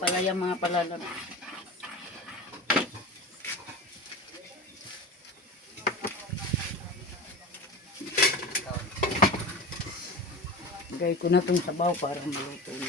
Ampalaya mga palalab. Lagay ko na itong sabaw para maluto na.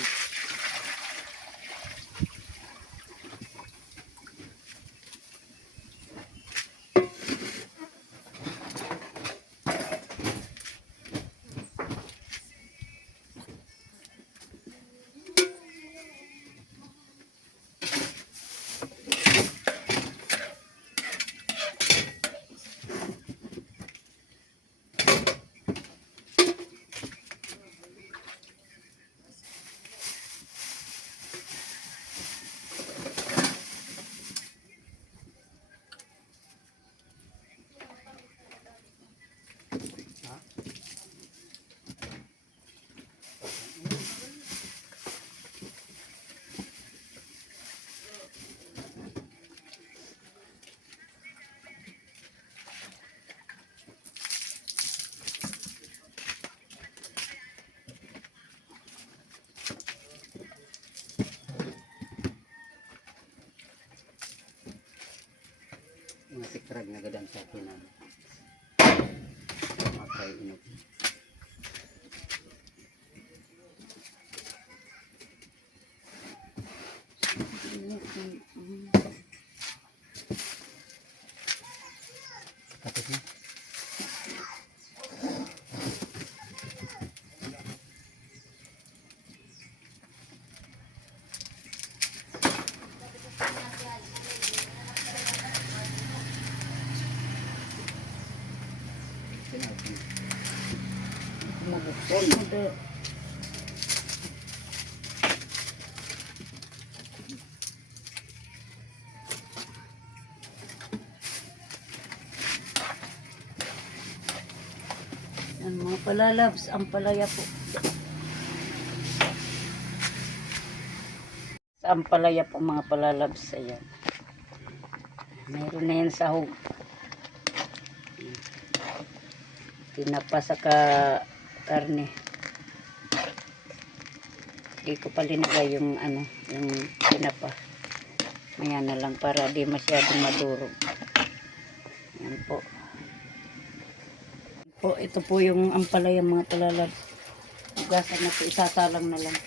Mga sikrag na gadang sa akin na makay inok. Tapos na. Mabuksan mo do. Yan mga palalabs, ampalaya po. Sa ampalaya po mga palalabs, ayan. Mayroon na yan sahog. Tinapa saka karne. Hindi ko pa linagay yung ano, yung tinapa. Ayan na lang para di masyadong madurog. Ayan po. Ito po yung ampalaya mga palalabs. Ugasan na po, isasalang na lang.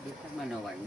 Di ka manawan.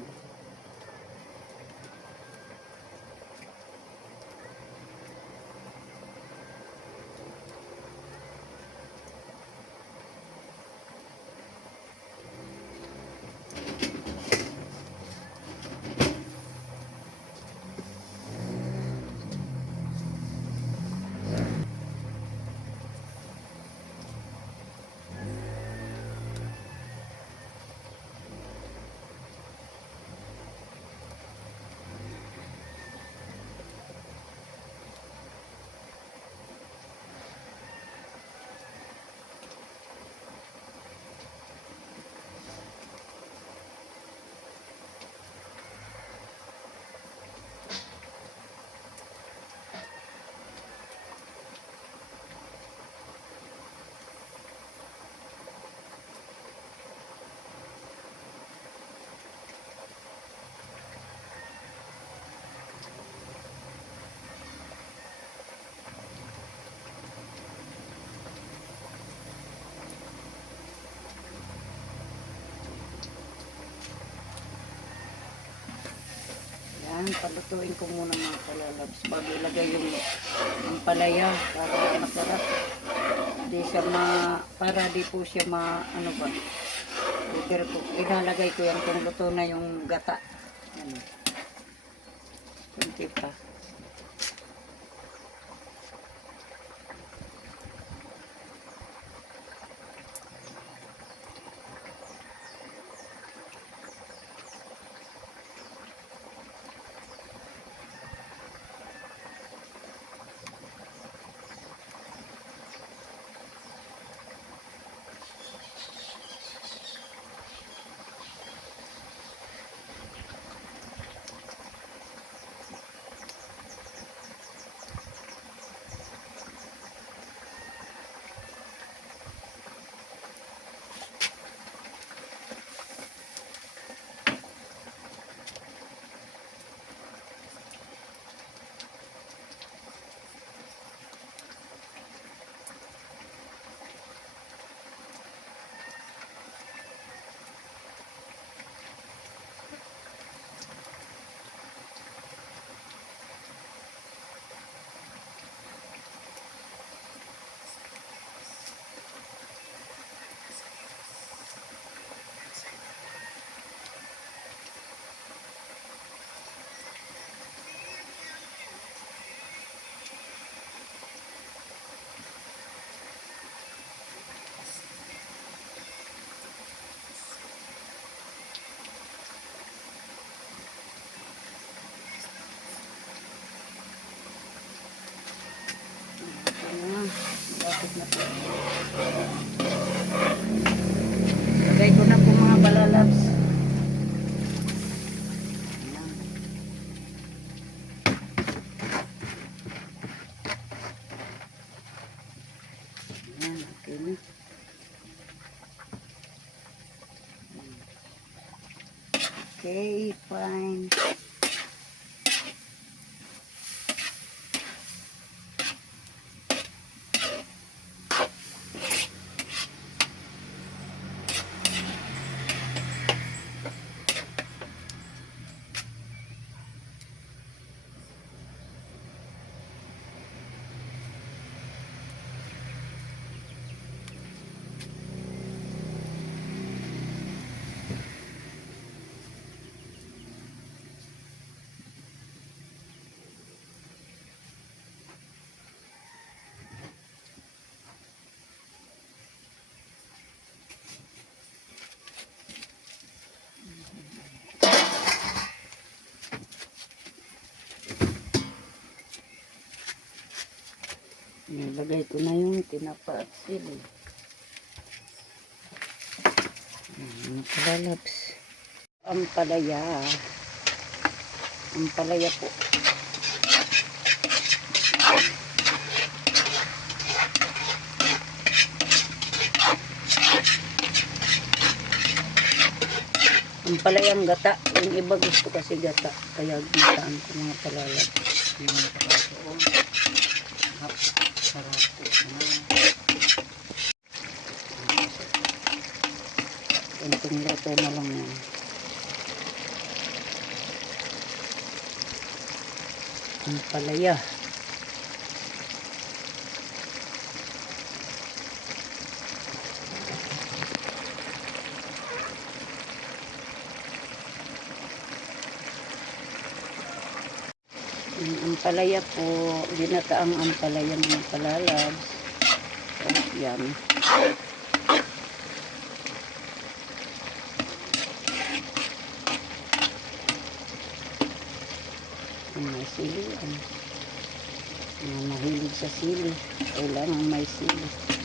Yan, palutuin ko muna mga palalabs bago ilagay yung ampalaya para masarap. Di siya para di po siya ano ba. Pero po, ilalagay ko yan kung luto na yung gata. Yan. Kunti pa. malapit na po. Lagay ko na po mga palalabs. Ayan. Ayan, okay na. Okay, fine. Nilagay ko na yung tinapa at sili. Mga palalabs. Ampalaya. Ampalaya po. Ampalayang gata. Yung iba gusto kasi gata. Kaya gitaan ko mga palalabs. Yung mga kapatid. Sarap po. Kunting luto na lang yan. Ampalaya. Yung ampalaya po, ginataang ampalaya ng palalabs. Oh, yan. May sili yan. Mahilig sa sili. Kailangan may sili.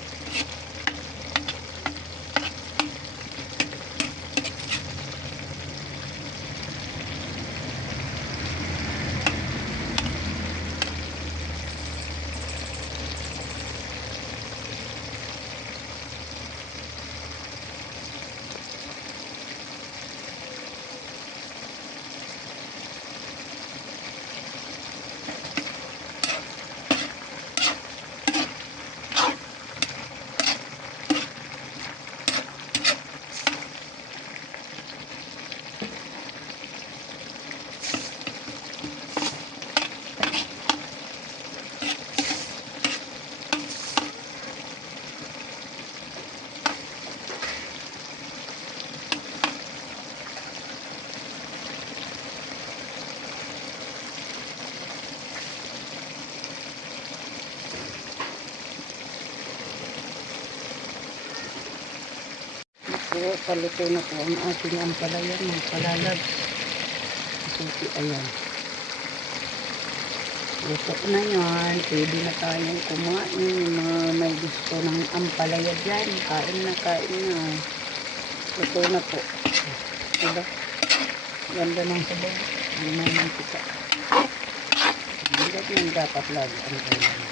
So, paluto na po ang ating ampalaya ng palalab. Ito, ayan. Luto na yan. Pwede na tayong kumain. Yung mga may gusto ng ampalaya dyan. Kain na, kain na. Luto na po. Diba? Ganda ng sabaw. Ang may mantika. Hindi yung dapat lagi ang kailangan.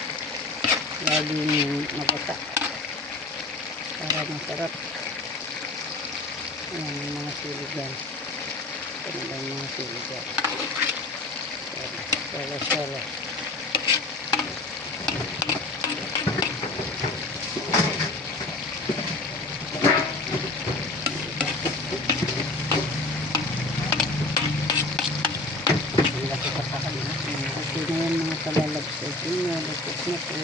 Laging mabata. Para masarap. Ayan yung mga sili dyan. Ito na yung mga sili dyan. Solo. Laki pa sa kanya. Okay na yan mga palalabs. Okay na. Lapos na po.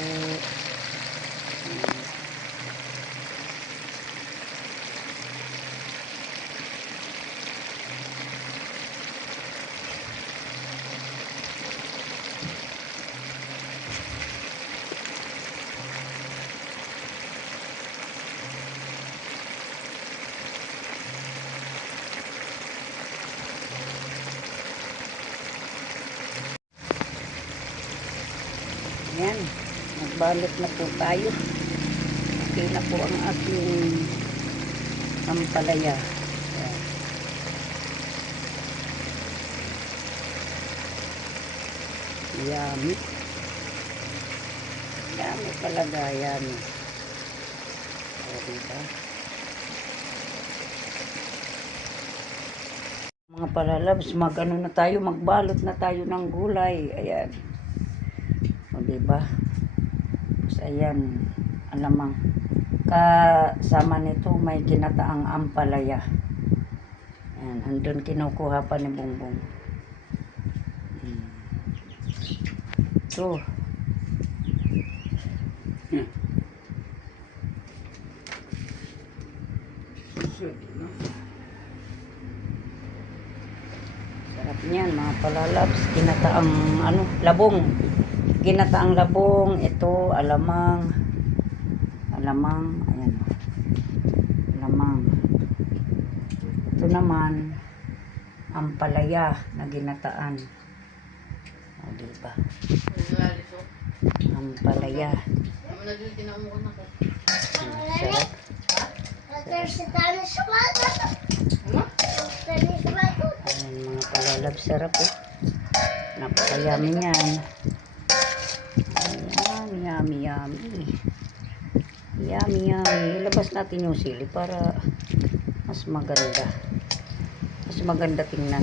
Ayan, nagbalot na po tayo. Okay na po ang aking ampalaya. Ayan. Yummy. Yummy talaga, yummy. O, diba? Mga palalabs, mag-ano na tayo, magbalot na tayo ng gulay. Ayan. O, diba? Tapos, ayan, alamang, kasama nito may ginataang ampalaya. Ayan, andun kinukuha pa ni Bongbong. Ito. Sarap niyan, mga palalabs. Ginataang, ano, labong. Ginataang labong. Ito, alamang. Alamang. Ayan. Alamang. Ito naman, ampalaya na ginataan. O, diba? Ampalaya. Sarap. Ayan, mga palalab, sarap eh. Napakayami niyan. Ayan, yummy, yummy. Yummy, yummy. Ilabas natin yung sili para mas maganda. Mas maganda tingnan.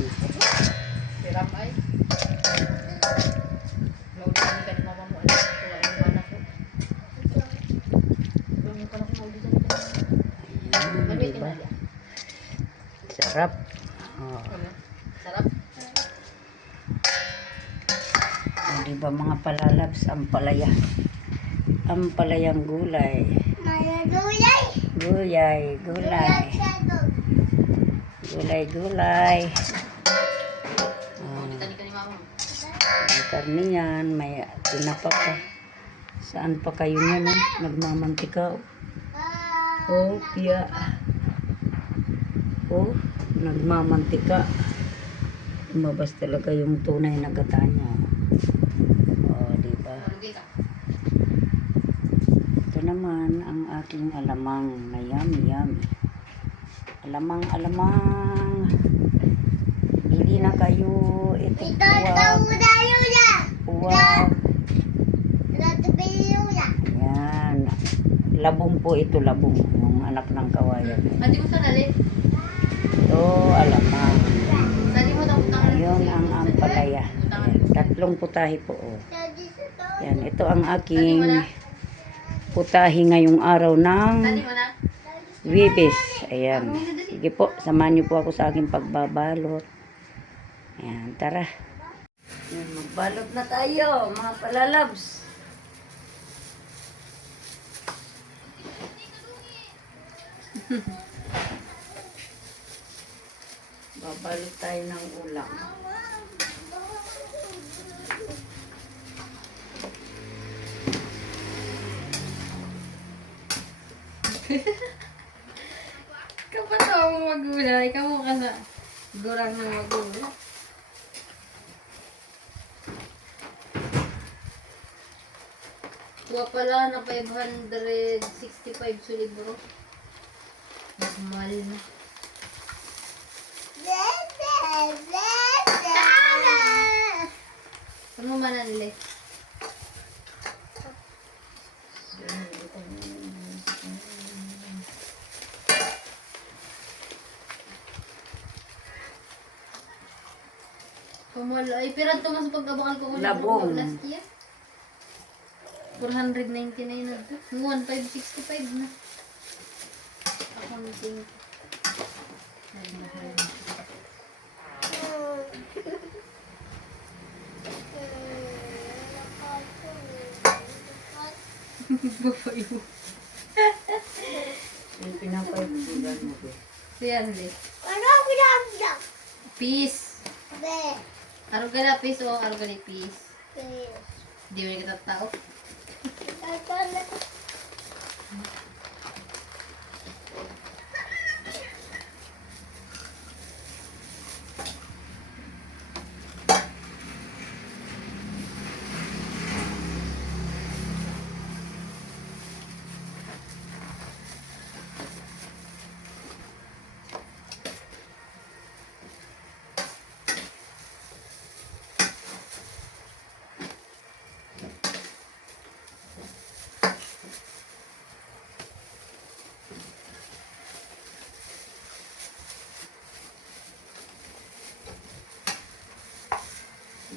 Siram ay. Naulisan ka ni mama mo. Alam ko ang anak ko. Alam ko na kung naulisan ka. Ayan, diba? Sarap. Oh. Sarap. O, diba mga palalabs, ampalaya. Ampalayang gulay. Gulay, gulay. Gulay, gulay. Naulisan ka ni mama. May karne yan, may tinapa pa. Saan pa kayo niya, no? Nagmamantika. Oh, piya. Oh, nagmamantika. Lumabas talaga yung tunay na gata niya. Oh, diba? Malugi ka. Ito naman ang aking alamang na yummy, yummy. Alamang, alamang. Bili na kayo. Ito puwag. Yan. Labong po ito, labong. Yung anak ng kawayan. Adi mo sa dali. Ito, alamang. Dali mo daw utang. Ayun ang ampalaya. Ayan, tatlong putahe po. Oh. Yan, ito ang aking putahe ngayong araw ng Dali mo na. Wibis. Ayan. Sige po, samahan niyo po ako sa aking pagbabalot. Ayan, tara. Ayan, magbalot na tayo, mga palalabs. Babalot tayo ng ulam. Kapatawa mo magulay. Ikaw mo ka sa gurang ng magulay. Kuha pala na 565 sa libro. Mahal na. Saan mo mananli? Kamala. Ay, pirang to mas pagkabakal ko ulit Labong. last year. 499 na ito. 1565 na. Accounting. Ay, mahal. Babae mo. Yung pinapaipugan mo ko. Siya, hindi. Peace. Araw ka na, peace o araw ka na, peace. Di mo kita tao.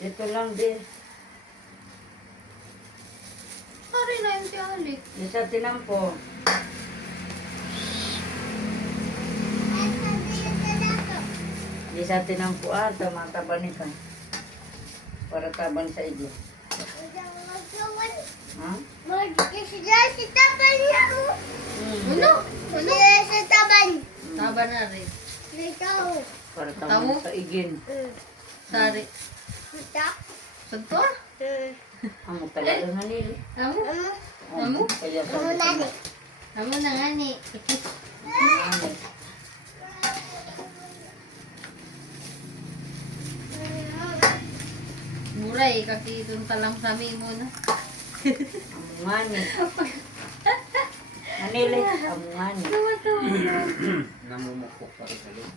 Dito lang din. Sorry na yung si Alik. Di sa tinampo. Di sa tinampo tumataban ka. Para taban sa iyo. Ha? Ano? Taba na rin. Para taban sa igin. Sari. Santo? Amo talaga nga nili. Amo? Amo? Kaya sa Amo na nga ni. Muray, kakitong talang sami mo na. Amo nga ni. Manili. Amo nga ni. Namumukok pa rin sa loob.